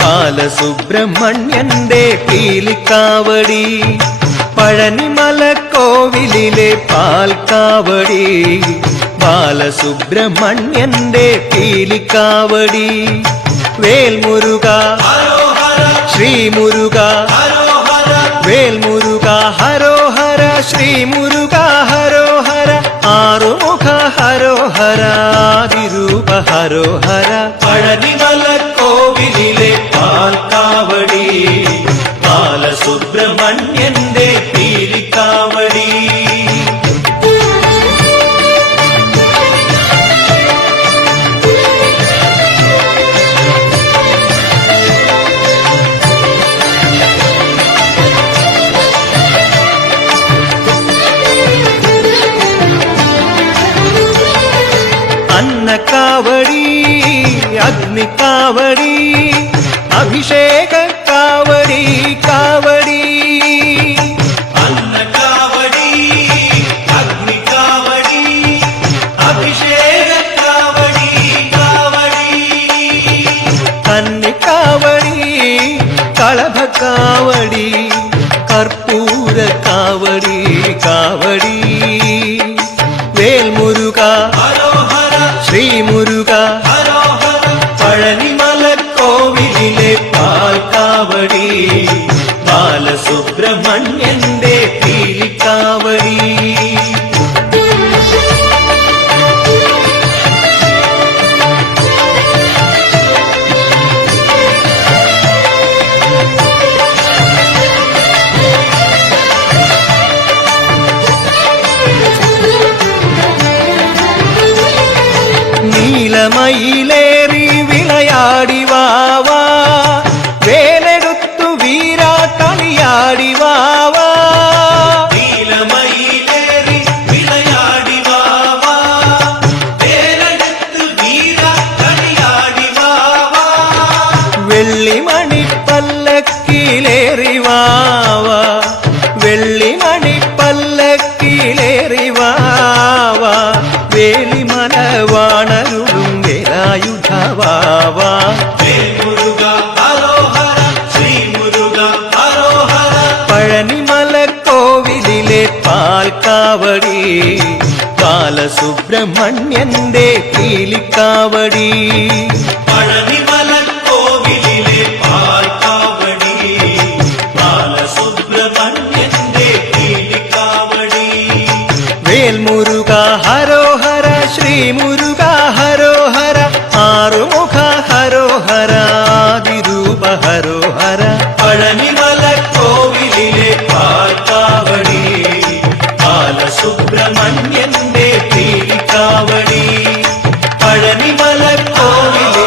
ബാലസുബ്രഹ്മണ്യന്റെ പീലിക്കാവടി പഴനിമല കോവിലിലെ പാൽക്കാവടി ബാലസുബ്രഹ്മണ്യന്റെ പീലിക്കാവടി വേൽമുരുക ശ്രീമുരുക വേൽമുരുക ഹരോഹര ശ്രീമുരുക ഹരോഹര ആറുമുഖ ഹരോഹര ആദിരൂപ ഹരോഹര പഴനിമല കോവിലിലെ പാൽക്കാവടി ബാലസുബ്രഹ്മണ്യന്റെ പീലിക്കാവടി അന്നക്കാവടി അഗ്നിക്കാവടി അഭിഷേക കാവടി കാവടി അന്നക്കാവടി അഗ്നിക്കാവടി അഭിഷേക കാവടി കാവടി കന്നിക്കാവടി കളഭക്കാവടി കർപ്പൂര കാവടി കാവടി വേൽമുരുക ശ്രീമുരുക പഴനിമല കോവിലിലെ പാൽക്കാവടി ബാലസുബ്രഹ്മണ്യന്റെ പീലിക്കാവടി നീലമയിലേറി വിളയാടി വാവാ വേലെടുത്തു വീരാട്ടണിയാടി വാവാ നീലമയിലേറി വിളയാടി വാവാ വേലെടുത്തു വീരാട്ടണിയാടി വാവാ വെള്ളിമണി പല്ലക്കിലേറി വാവാ വെള്ളിമണി പല്ലക്കിലേറി വാവാ വേലിമല വാണരുളും വേലായുധവാവാ വേൽമുരുക ഹരോഹര ശ്രീമുരുക ഹരോഹര പഴനിമല കോവിലിലെ പാൽക്കാവടി ബാലസുബ്രഹ്മണ്യന്റെ പീലിക്കാവടി പഴനിമല കോവിലിലെ പാൽക്കാവടി ബാലസുബ്രഹ്മണ്യന്റെ പീലിക്കാവടി വേൽമുരുക ഹരോഹര ശ്രീമുരുക ഹരോഹര ആറുമുഖ ഹരോഹര ആദിരൂപ ഹരോഹര പഴനിമല കോവിലിലെ പാൽക്കാവടി ബാലസുബ്രഹ്മണ്യന്റെ പീലിക്കാവടി പഴനിമല കോവിലിലെ